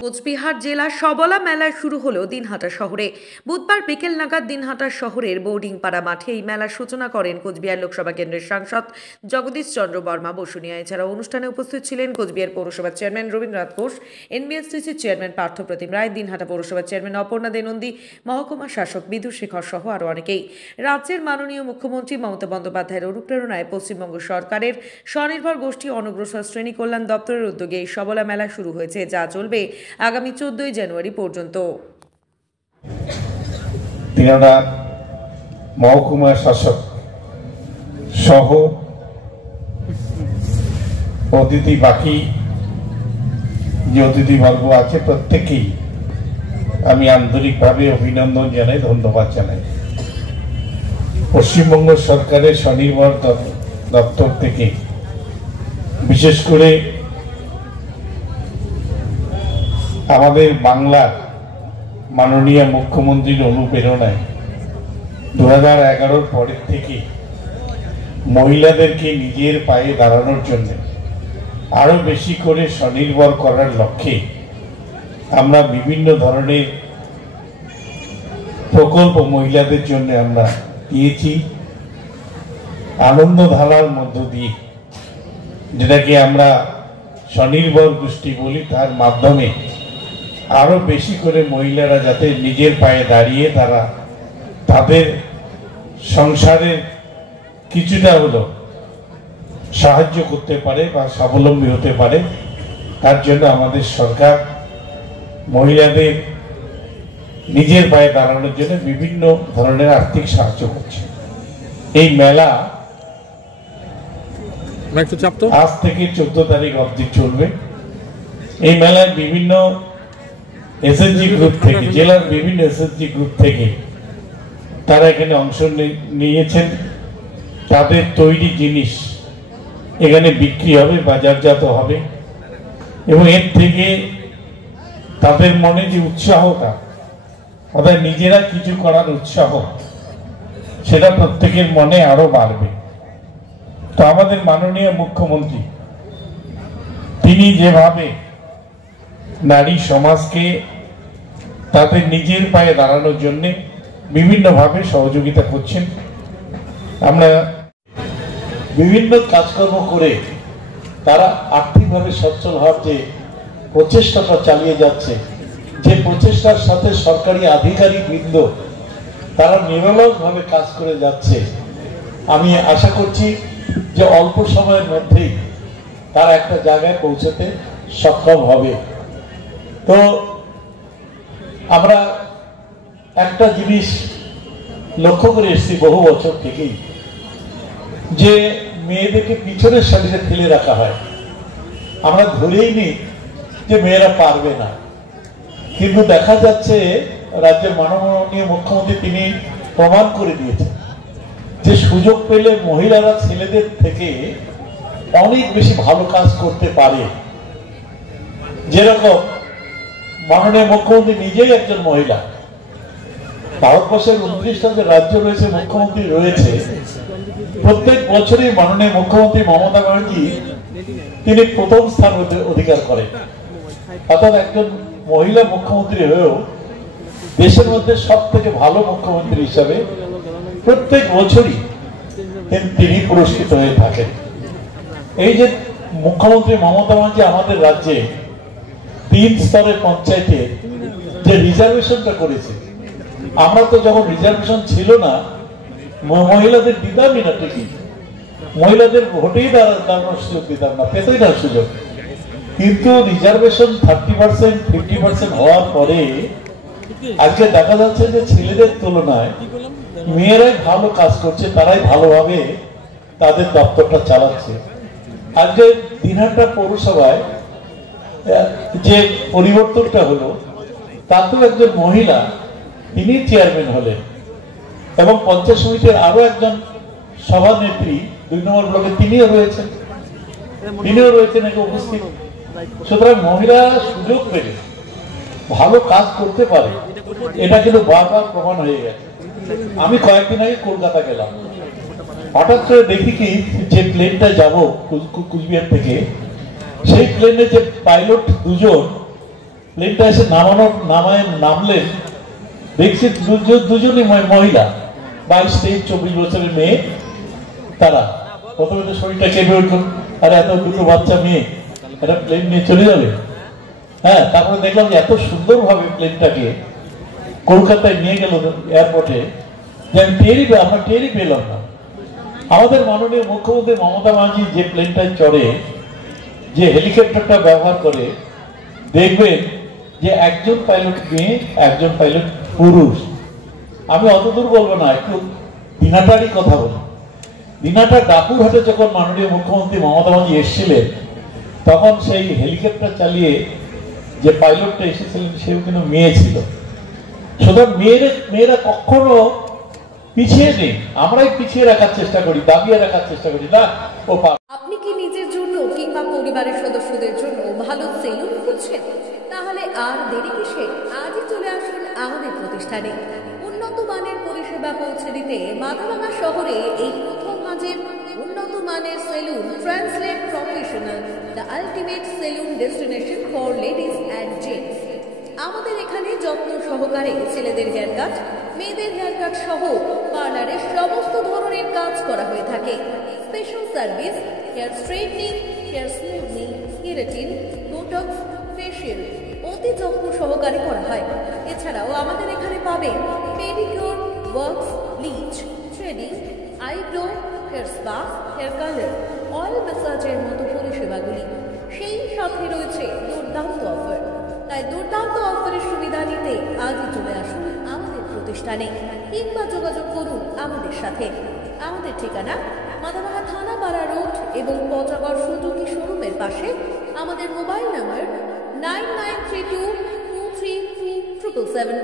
কোচবিহার জেলার সবলা মেলায় শুরু হলো দিনহাটা শহরে। বুধবার বিকেল নাগাদ দিনহাটা শহরের বোর্ডিং পাড়া মাঠে এই মেলার সূচনা করেন কোচবিহার লোকসভা কেন্দ্রের সাংসদ জগদীশ চন্দ্র বর্মা বসুনিয়া। এছাড়া অনুষ্ঠানে উপস্থিত ছিলেন কোচবিহার পৌরসভার চেয়ারম্যান রবীন্দ্রনাথ ঘোষ, এনবিএফসিসির চেয়ারম্যান পার্থপ্রতিম রায়, দিনহাটা পৌরসভার চেয়ারম্যান অপর্ণা দেনন্দী, মহকুমা শাসক বিদু শেখর সহ আরও অনেকেই। রাজ্যের মাননীয় মুখ্যমন্ত্রী মমতা বন্দ্যোপাধ্যায়ের অনুপ্রেরণায় পশ্চিমবঙ্গ সরকারের স্বনির্ভর গোষ্ঠী অনগ্রসর শ্রেণী কল্যাণ দপ্তরের উদ্যোগে এই সবলা মেলা শুরু হয়েছে, যা চলবে আগামী 14 জানুয়ারি পর্যন্ত। দিনহাটা মহকুমা শাসক সহ অতিথি, বাকি যে অতিথিবর্গ আছে প্রত্যেকেই আমি আন্তরিকভাবে অভিনন্দন জানাই, ধন্যবাদ জানাই। পশ্চিমবঙ্গ সরকারের স্বনির্ভর দপ্তর থেকে বিশেষ করে আমাদের বাংলার মাননীয় মুখ্যমন্ত্রীর অনুপ্রেরণায় 2011 পরের থেকে মহিলাদেরকে নিজের পায়ে দাঁড়ানোর জন্য আরো বেশি করে স্বনির্ভর করার লক্ষ্যে আমরা বিভিন্ন ধরনের প্রকল্প মহিলাদের জন্য আমরা দিয়েছি। আনন্দধারার মধ্য দিয়ে, যেটাকে আমরা স্বনির্ভর গোষ্ঠী বলি, তার মাধ্যমে আরো বেশি করে মহিলারা যাতে নিজের পায়ে দাঁড়িয়ে তারা তাদের সংসারের কিছুটা হলো সাহায্য করতে পারে বা স্বাবলম্বী হতে পারে, তার জন্য আমাদের সরকার মহিলাদের নিজের পায়ে দাঁড়ানোর জন্য বিভিন্ন ধরনের আর্থিক সাহায্য করছে। এই মেলা আজ থেকে 14 তারিখ অবধি চলবে। এই মেলায় বিভিন্ন এসএসজি গ্রুপ থেকে, জেলার বিভিন্ন এসএসজি গ্রুপ থেকে তারা এখানে অংশ নিয়েছেন। তাদের তৈরি জিনিস এখানে বিক্রি হবে, বাজারজাত হবে, এবং এর থেকে তাদের মনে যে উৎসাহটা, অর্থাৎ নিজেরা কিছু করার উৎসাহ, সেটা প্রত্যেকের মনে আরো বাড়বে। তো আমাদের মাননীয় মুখ্যমন্ত্রী তিনি যেভাবে নারী সমাজকে তাদের নিজের পায়ে দাঁড়ানোর জন্য বিভিন্নভাবে সহযোগিতা করছেন, আমরা বিভিন্ন কাজকর্ম করে তারা আর্থিকভাবে সচ্ছল হওয়ার যে প্রচেষ্টাটা চালিয়ে যাচ্ছে, যে প্রচেষ্টার সাথে সরকারি আধিকারিক বৃন্দ তারা নিরলসভাবে কাজ করে যাচ্ছে, আমি আশা করছি যে অল্প সময়ের মধ্যেই তারা একটা জায়গায় পৌঁছতে সক্ষম হবে। তো আমরা একটা জিনিস লক্ষ্য করে এসেছি বহু বছর থেকেই, যে মেয়েদেরকে পিছনের সারিতে ফেলে রাখা হয়। আমরা ধরেই নিই যে মেয়েরা পারবে না, কিন্তু দেখা যাচ্ছে রাজ্যের মাননীয় মুখ্যমন্ত্রী তিনি প্রমাণ করে দিয়েছেন যে সুযোগ পেলে মহিলারা ছেলেদের থেকে অনেক বেশি ভালো কাজ করতে পারে। যেরকম মাননীয় মুখ্যমন্ত্রী নিজেই একজন মহিলা, ভারতবর্ষের 29টা যে রাজ্য রয়েছে, মুখ্যমন্ত্রী রয়েছে, প্রত্যেক বছরই মাননীয় মুখ্যমন্ত্রী মমতা ব্যানার্জি তিনি প্রথম স্থান অধিকার করেন। অর্থাৎ একজন মহিলা মুখ্যমন্ত্রী হয়েও দেশের মধ্যে সব থেকে ভালো মুখ্যমন্ত্রী হিসাবে প্রত্যেক বছরই তিনি পুরস্কৃত হয়ে থাকেন। এই যে মুখ্যমন্ত্রী মমতা ব্যানার্জি আমাদের রাজ্যে 3 স্তরের পঞ্চায়েতে যে রিজার্ভেশনটা করেছে, আমরা তো যখন রিজার্ভেশন ছিল না মহিলাদের দিতামই না, ঠিকই মহিলাদের ভোটেই দাঁড়ানোর সুযোগ দিতাম না, পেতেই না সুযোগ। কিন্তু রিজার্ভেশন 30%, 50% হওয়ার পরে আজকে দেখা যাচ্ছে যে ছেলেদের তুলনায় মেয়েরাই ভালো কাজ করছে, তারাই ভালোভাবে তাদের দপ্তরটা চালাচ্ছে। আজকে দিনহাটা পৌরসভায় যে পরিবর্তনটা হলো, তাতেও একজন মহিলা তিনি চেয়ারম্যান হলেন, এবং পঞ্চায়েত সমিতির আরো একজন সভানেত্রী 2 নম্বর ব্লকে তিনিও রয়েছেন একে উপস্থিত। সুতরাং মহিলা সুযোগ পেলে ভালো কাজ করতে পারে, এটা কিন্তু বারবার প্রমাণ হয়ে গেছে। আমি কয়েকদিন আগে কলকাতা গেলাম, হঠাৎ করে দেখি কি যে প্লেনটা যাব কুচবিহার থেকে, সেই প্লেনে যে পাইলট দুজন প্লেনটা এসে নামলেন, দেখছি দুজনই মহিলা, 22-24 বছরের মেয়ে। তারা প্রথমে তো শরীরটা কেঁপে উঠল, আর এত দুটো বাচ্চা মেয়ে একটা প্লেন নিয়ে চলে যাবে। হ্যাঁ, তারপরে দেখলাম যে এত সুন্দরভাবে প্লেনটাকে কলকাতায় নিয়ে গেল এয়ারপোর্টে, যে আমরা টেরই পেলাম না। আমাদের মাননীয় মুখ্যমন্ত্রী মমতা ব্যানার্জি যে প্লেনটায় চড়ে, যে হেলিকপ্টারটা ব্যবহার করে, দেখবেন যে একজন পাইলট মেয়ে, একজন পাইলট পুরুষ। আমি অতদূর বলবো না, একটু দিনাটারই কথা বলি। দিনাটার ডাকুরহাটে যখন মাননীয় মুখ্যমন্ত্রী মমতা ব্যানার্জি এসেছিলেন, তখন সেই হেলিকপ্টার চালিয়ে যে পাইলটটা এসেছিলেন সেও কিন্তু মেয়ে ছিল। সুতরাং মেয়েরা কখনো পিছিয়ে নেই, আমরাই পিছিয়ে রাখার চেষ্টা করি, দাবিয়ে রাখার চেষ্টা করি না। আপনি কি নিজের জন্য কিংবা পরিবারের সদস্যদের জন্য ভালো সেলুন খুঁজছেন? তাহলে আর দেরি কিসে? আজই চলে আসুন আমাদের প্রতিষ্ঠানে। উন্নত মানের পরিষেবা পৌঁছে দিতে মাথাভাঙা শহরে এই প্রথম মাঝের উন্নত মানের salon translate professional, the ultimate salon destination for ladies and gents. আমাদের এখানে যত্ন সহকারে ছেলেদের হেয়ার কাট, মেয়েদের হেয়ার কাট সহ পার্লারের সমস্ত ধরনের কাজ করা হয়ে থাকে। Special service, hair straightening, hair smoothing, keratin, botox, facial অতি যত্ন সহকারে করা হয়। এছাড়াও আমাদের এখানে পাবেন pedicure, wax, bleach, threading, eyebrow, hair spa, hair colour, oil ম্যাসাজের মতো পরিষেবাগুলি। সেই সাথে রয়েছে দুর্দান্ত অফার। তাই দুর্দান্ত অফারের সুবিধা নিতে আজই চলে আসুন আমাদের প্রতিষ্ঠানে কিংবা যোগাযোগ করুন আমাদের সাথে। আমাদের ঠিকানা মাথাভাঙা থানাপাড়া রোড এবং পচাগড় সুজুকি শোরুমের পাশে। আমাদের মোবাইল নাম্বার 9932233777।